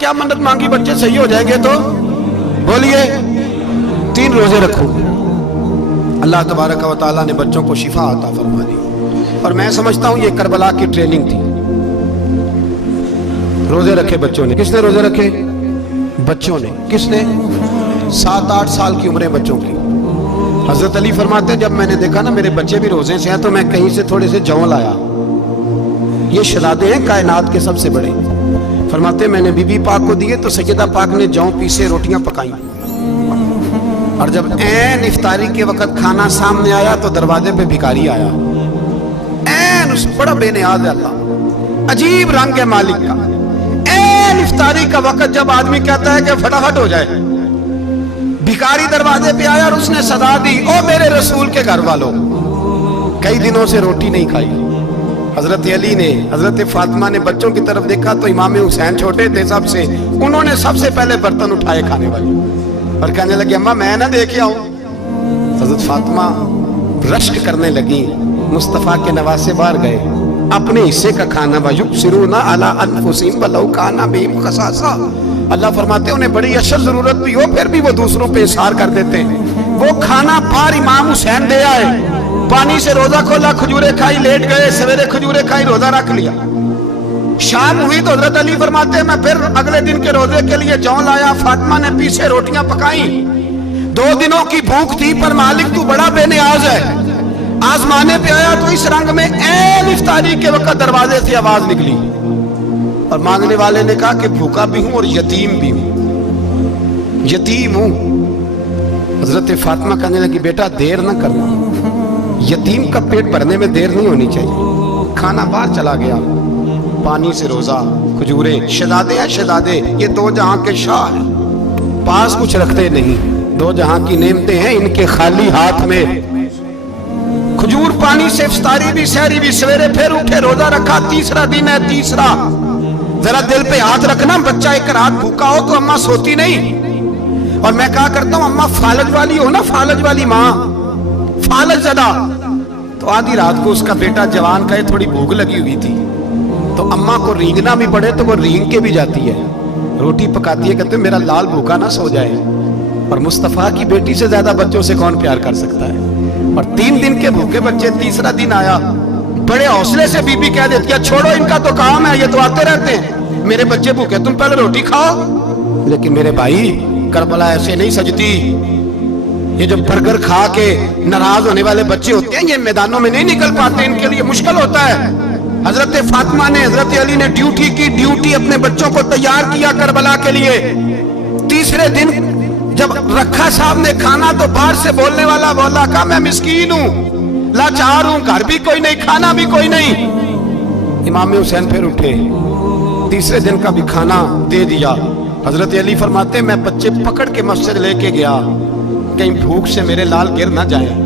क्या मन्नत मांगी बच्चे सही हो जाएंगे? तो बोलिए 3 रोजे रखो। अल्लाह तबारक व तआला ने बच्चों को शिफा अता फरमा दी। और मैं समझता हूँ ये करबला की ट्रेनिंग थी। रोजे रखे बच्चों ने। किसने रोजे रखे? बच्चों ने। किसने? 7-8 साल की उम्र है बच्चों की। हजरत अली फरमाते हैं जब मैंने देखा ना मेरे बच्चे भी रोजे से हैं तो मैं कहीं से थोड़े से जौ लाया। ये शहजादे हैं कायनात के सबसे बड़े। फरमाते मैंने बीबी पाक को दिए तो सैयदा पाक ने जौ पीसे रोटियां पकाई। और जब ऐन इफ्तारी के वक्त खाना सामने आया तो दरवाजे पे भिखारी आया। ऐन उस बड़ा बेनियाज है अल्लाह, अजीब रंग है मालिक का। ऐन इफ्तारी का वक्त जब आदमी कहता है कि फटाफट हो जाए, भिखारी दरवाजे पे आया और उसने सदा दी, ओ मेरे रसूल के घर वालों, कई दिनों से रोटी नहीं खाई। हजरत अली ने, हजरत फातिमा ने बच्चों की तरफ देखा तो इमाम हुसैन छोटे थे सबसे, उन्होंने सबसे पहले बर्तन उठाए खाने वाले और कहने लगे अम्मा मैं ना देखे आऊं। हजरत फातिमा रश्क करने लगी। मुस्तफा के नवासे बाहर गए, अपने हिस्से का खाना वयुबसिरूना अला अनफुसिहिम वलौ काना बिहिम खसासा। अल्लाह फरमाते उन्हें बड़ी अशद जरूरत भी हो फिर भी वो दूसरों पे इशार कर देते हैं। वो खाना पार इमाम हुसैन दे आए, पानी से रोजा खोला, खजूरें खाई, लेट गए, सवेरे खजूरें खाई, रोजा रख लिया। शाम हुई तो हजरत अली फरमाते हैं मैं फिर अगले दिन के रोजे के लिए जौ लाया। फातिमा ने पीछे रोटियां पकाई। 2 दिनों की भूख थी पर मालिक तू बड़ा बेनियाज है। आजमाने पे आया तो इस रंग में ऐन इफ्तारी के वक्त दरवाजे से आवाज निकली और मांगने वाले ने कहा कि भूखा भी हूं और यतीम भी हूं, यतीम हूं। हजरत फातिमा कहने लगी बेटा देर ना करना, यतीम का पेट भरने में देर नहीं होनी चाहिए। खाना बाहर चला गया, पानी से रोजा, खजूरें। शहजादे हैं शहजादे, ये 2 जहां के शाह हैं, पास कुछ रखते नहीं, 2 जहां की नेमतें हैं इनके खाली हाथ में। खजूर पानी से इफ्तारी भी सहरी भी, सवेरे फिर उठे रोजा रखा। 3रा दिन है, 3रा। जरा दिल पे हाथ रखना, बच्चा एक रात भूखा हो तो अम्मा सोती नहीं। और मैं कहा करता हूं अम्मा फालज वाली हो ना, फालज वाली माँ, फालज ज़्यादा, तो आधी रात को उसका बेटा जवान का थोड़ी भूख लगी हुई थी तो अम्मा को रींगना भी पड़े तो वो रींग के भी जाती है, रोटी पकाती है, कहते मेरा लाल भूखा ना सो जाए। और मुस्तफा की बेटी से ज्यादा बच्चों से कौन प्यार कर सकता है। और 3 दिन के भूखे बच्चे, 3रा दिन आया, बड़े हौसले से बीबी कह देती है छोड़ो इनका तो काम है, ये तो आते रहते हैं, मेरे बच्चे भूखे तुम पहले रोटी खाओ। लेकिन मेरे भाई करबला ऐसे नहीं सजती। ये जो बर्गर खा के नाराज होने वाले बच्चे होते हैं ये मैदानों में नहीं निकल पाते, इनके लिए मुश्किल होता है। हजरत फातिमा ने, हजरत अली ने ड्यूटी की, ड्यूटी अपने बच्चों को तैयार किया करबला के लिए। 3रे दिन जब रखा साहब ने खाना तो बाहर से बोलने वाला बोला का मैं मिस्कीन हूं, लाचार हूं, घर भी कोई नहीं, खाना भी कोई नहीं। इमाम हुसैन फिर उठे, 3रे दिन का भी खाना दे दिया। हजरत अली फरमाते मैं बच्चे पकड़ के मस्जिद लेके गया, कहीं भूख से मेरे लाल गिर ना जाए।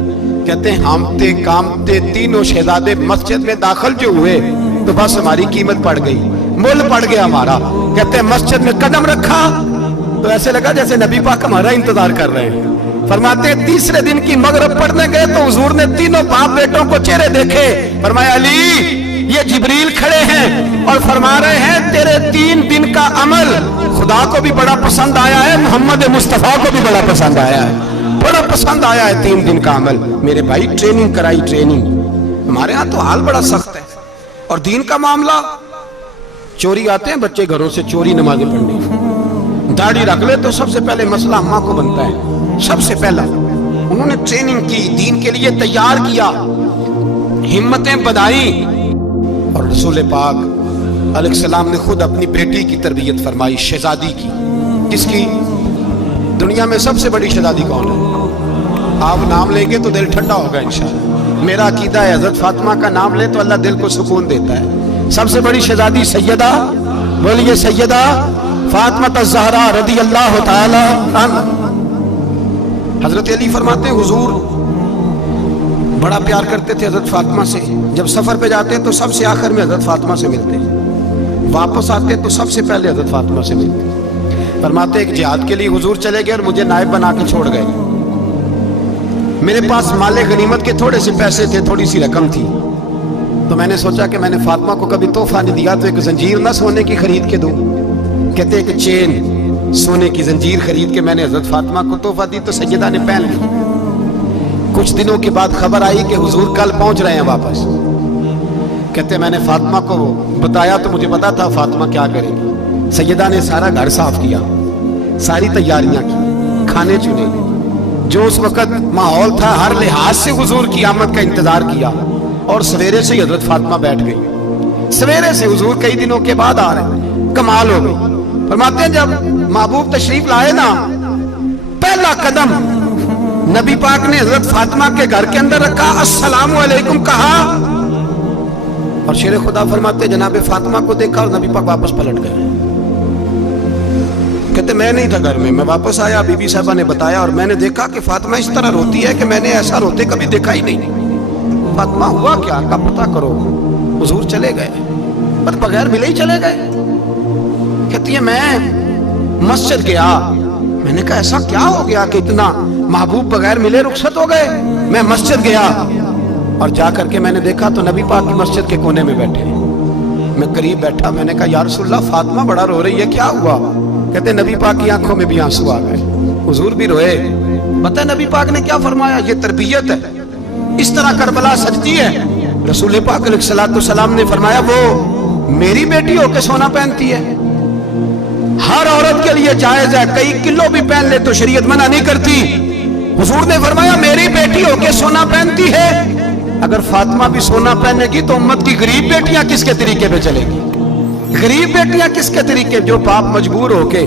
कहते हैं हामते कामते तीनों शहजादे मस्जिद में दाखिल जो हुए तो बस हमारी कीमत पड़ गई, मुल पड़ गया हमारा। कहते हैं मस्जिद में कदम रखा तो ऐसे लगा जैसे नबी पाक हमारा इंतजार कर रहे हैं। फरमाते हैं 3रे दिन की मगरिब पढ़ने गए तो हुजूर ने तीनों बाप बेटों को चेहरे देखे। फरमाया अली ये जिब्रील खड़े हैं और फरमा रहे हैं तेरे 3 दिन का अमल खुदा को भी बड़ा पसंद आया है, मोहम्मद मुस्तफा को भी बड़ा पसंद आया है, बड़ा पसंद आया है 3 दिन का अमल। मेरे भाई ट्रेनिंग कराई, ट्रेनिंग। हमारे यहाँ तो हाल बड़ा सख्त है। और दीन का मामला, चोरी आते हैं बच्चे घरों से चोरी नमाजें पढ़ने, दाढ़ी रख ले तो सबसे पहले मसला अम्मा को बनता है। सबसे पहला उन्होंने ट्रेनिंग की, दीन के लिए तैयार किया, हिम्मतें बढ़ाई। और रसूल पाक अलैहिस्सलाम ने खुद अपनी बेटी की तरबियत फरमाई, शहजादी की। किसकी? दुनिया में सबसे बड़ी शहजादी कौन है? आप नाम लेंगे तो दिल ठंडा होगा इंशाअल्लाह। मेरा अकीदा है हजरत फातिमा का नाम ले तो अल्लाह दिल को सुकून देता है। सबसे बड़ी शहजादी सैयदा, बोलिए सैयदा फातिमा ज़हरा रज़ी अल्लाह ताला अन्हा। हजरत अली फरमाते हैं हुजूर बड़ा प्यार करते थे हजरत फातिमा से। जब सफर पे जाते तो सबसे आखिर में हजरत फातिमा से मिलते, वापस आते तो सबसे पहले हजरत फातिमा से मिलते। फरमाते एक जिहाद के लिए हुजूर चले गए और मुझे नायब बना के छोड़ गए। मेरे पास माले गनीमत के थोड़े से पैसे थे, थोड़ी सी रकम थी, तो मैंने सोचा कि मैंने फातिमा को कभी तोहफा नहीं दिया तो एक जंजीर ना सोने की खरीद के दूं। کہتے ہیں کہ چین سونے کی زنجیر خرید کے میں نے حضرت فاطمہ کو تحفہ دی تو سیدہ نے پہن لی. کچھ دنوں کے بعد خبر آئی کہ حضور کل پہنچ رہے ہیں واپس. کہتے ہیں میں نے فاطمہ کو بتایا تو مجھے پتا تھا فاطمہ کیا کرے گی. سیدہ نے سارا گھر صاف کیا, ساری تیاریاں کی, کھانے چنے, جو اس وقت ماحول تھا ہر لحاظ سے حضور کی آمد کا انتظار کیا, اور سویرے سے حضرت فاطمہ بیٹھ گئی. سویرے سے حضور کئی دنوں کے بعد آ رہے ہیں, کمال ہو گئی. فرماتے ہیں جب محبوب تشریف لائے نا, پہلا قدم نبی پاک نے حضرت فاطمہ کے گھر کے اندر رکھا, السلام علیکم کہا, اور شیر خدا فرماتے جناب فاطمہ کو دیکھا اور نبی پاک واپس پلٹ گئے. کہتے میں نہیں تھا گھر میں واپس آیا, بی بی صاحبہ نے بتایا اور میں نے دیکھا کہ فاطمہ اس طرح روتی ہے کہ میں نے ایسا روتے کبھی دیکھا ہی نہیں. فاطمہ ہوا کیا کا پتہ کرو. حضور چلے گئے, پر بغیر ملے ہی چلے گئے. کہتی ہے میں مسجد گیا, میں نے کہا ایسا کیا ہو گیا کہ اتنا محبوب بغیر ملے رخصت ہو گئے. میں مسجد گیا اور جا کر کے میں نے دیکھا تو نبی پاک کی مسجد کے کونے میں بیٹھے. میں قریب بیٹھا, میں نے کہا یا رسول اللہ فاطمہ بڑا رو رہی ہے, کیا ہوا؟ کہتے نبی پاک کی آنکھوں میں بھی آنسو آ گئے, حضور بھی روئے. پتہ ہے نبی پاک نے کیا فرمایا؟ یہ تربیت ہے, اس طرح کربلا سجتی ہے. رسول پاک علیہ السلام نے فرمایا وہ میری بیٹی ہو کے سونا پہنتی ہے. ہر عورت کے لیے جائز ہے, کئی کلو بھی پہن لے تو شریعت منع نہیں کرتی. حضور نے فرمایا میری بیٹی ہو کے سونا پہنتی ہے. اگر فاطمہ بھی سونا پہنے گی تو امت کی غریب بیٹیاں کس کے طریقے پہ چلے گی؟ غریب بیٹیاں کس کے طریقے؟ جو باپ مجبور ہو کے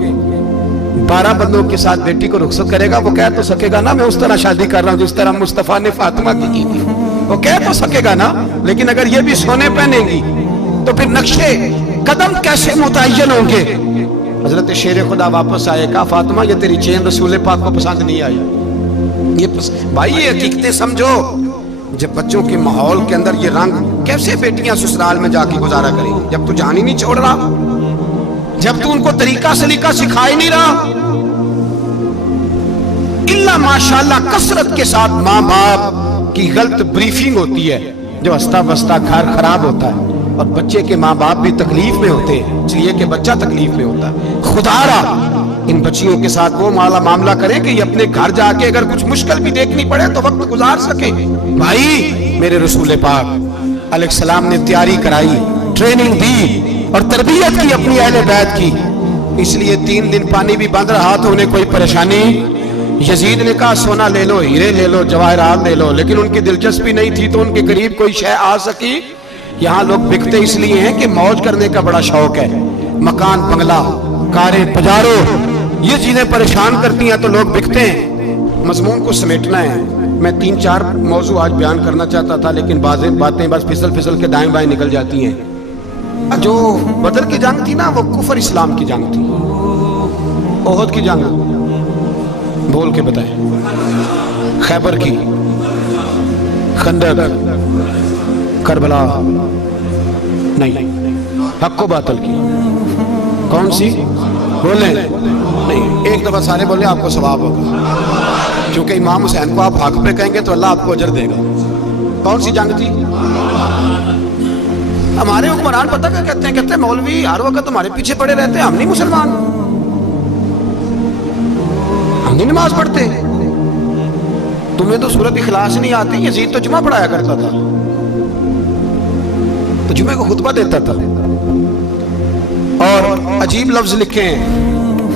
12 بندوں کے ساتھ بیٹی کو رخصت کرے گا وہ کہہ تو سکے گا نا میں اس طرح شادی کر رہا ہوں جس طرح مصطفیٰ نے فاطمہ کی تھی, وہ کہہ تو سکے گا نا. لیکن اگر یہ بھی سونے پہنے گی تو پھر نقشے قدم کیسے متعین ہوں گے؟ حضرت شیر خدا واپس آئے, کہا فاطمہ یہ تیری چین رسول پاک کو پسند نہیں آئی. بھائی یہ حقیقتیں سمجھو. جب بچوں کے ماحول کے اندر یہ رنگ, کیسے بیٹیاں سسرال میں جا کے گزارا کریں جب تو جان ہی نہیں چھوڑ رہا, جب تو ان کو طریقہ سلیقہ سکھا ہی نہیں رہا. اللہ ماشاءاللہ کثرت کے ساتھ ماں باپ کی غلط بریفنگ ہوتی ہے, جو ہستا بستا گھر خراب ہوتا ہے, اور بچے کے ماں باپ بھی تکلیف میں ہوتے ہیں, اس لیے کہ بچہ تکلیف میں ہوتا ہے. خدا را ان بچیوں کے ساتھ وہ معاملہ کریں کہ یہ اپنے گھر جا کے اگر کچھ مشکل بھی دیکھنی پڑے تو وقت گزار سکے. بھائی میرے رسول پاک علیہ السلام نے تیاری کرائی, ٹریننگ دی اور تربیت کی اپنی اہل بیت کی. اس لیے 3 دن پانی بھی بند رہا تو انہیں کوئی پریشانی. یزید نے کہا سونا لے لو, ہیرے لے لو, جواہرات لے لو, لیکن ان کی دلچسپی نہیں تھی تو ان کے قریب کوئی شے آ سکی. یہاں لوگ بکتے اس لیے ہیں کہ موج کرنے کا بڑا شوق ہے, مکان بنگلہ کاریں پجارو یہ چیزیں پریشان کرتی ہیں تو لوگ بکتے ہیں. مضمون کو سمیٹنا ہے. میں 3-4 موضوع آج بیان کرنا چاہتا تھا لیکن بعض باتیں بس پھسل کے دائیں بائیں نکل جاتی ہیں. جو بدر کی جنگ تھی نا وہ کفر اسلام کی جنگ تھی. احد کی جنگ بول کے بتائیں, خیبر کی, خندق, کربلا نہیں, حق و باطل کی. کون سی بولیں؟ نہیں, ایک دفعہ سارے بولیں آپ کو ثواب ہوگا, کیونکہ امام حسین کو آپ حق پہ کہیں گے تو اللہ آپ کو اجر دے گا. کون سی جنگ تھی؟ ہمارے حکمران پتہ کیا کہتے ہیں؟ کہتے ہیں مولوی ہر وقت ہمارے پیچھے پڑے رہتے ہیں, ہم نہیں مسلمان, ہم نہیں نماز پڑھتے, تمہیں تو سورت اخلاص نہیں آتی. یزید تو جمعہ پڑھایا کرتا تھا, تو جمعے کو خطبہ دیتا تھا. اور عجیب لفظ لکھے ہیں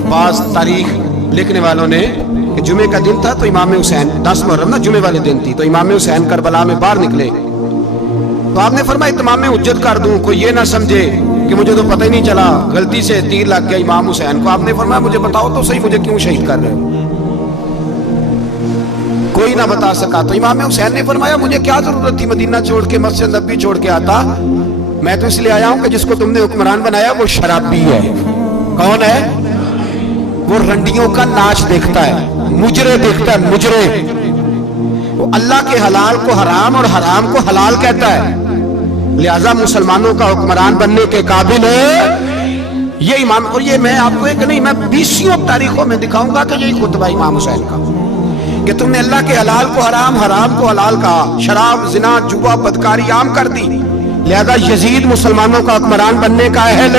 بعض تاریخ لکھنے والوں نے کہ جمعے کا دن تھا تو امام حسین 10 محرم نا جمعے والے دن تھی, تو امام حسین کربلا میں باہر نکلے تو آپ نے فرمایا اتمام حجت کر دوں, کوئی یہ نہ سمجھے کہ مجھے تو پتہ ہی نہیں چلا, غلطی سے تیر لگ گیا امام حسین کو. آپ نے فرمایا مجھے بتاؤ تو صحیح مجھے کیوں شہید کر رہے ہو؟ کوئی نہ بتا سکا. تو امام حسین نے فرمایا مجھے کیا ضرورت تھی مدینہ چھوڑ کے مسجد نبوی چھوڑ کے آتا, میں تو اس لیے آیا ہوں کہ جس کو تم نے حکمران بنایا وہ شرابی ہے. کون ہے وہ؟ رنڈیوں کا ناچ دیکھتا ہے, مجرے دیکھتا ہے, مجرے. وہ اللہ کے حلال کو حرام اور حرام کو حلال کہتا ہے, لہذا مسلمانوں کا حکمران بننے کے قابل ہے یہ امام. اور یہ میں آپ کو ایک نہیں, میں 20 تاریخوں میں دکھاؤں گا کہ یہی خطبہ امام حسین کا کہ تم نے اللہ کے حلال کو حرام, حرام کو حلال کہا, شراب, زنا, جوا, بدکاری عام کر دی, لہذا یزید مسلمانوں کا حکمران بننے کا اہل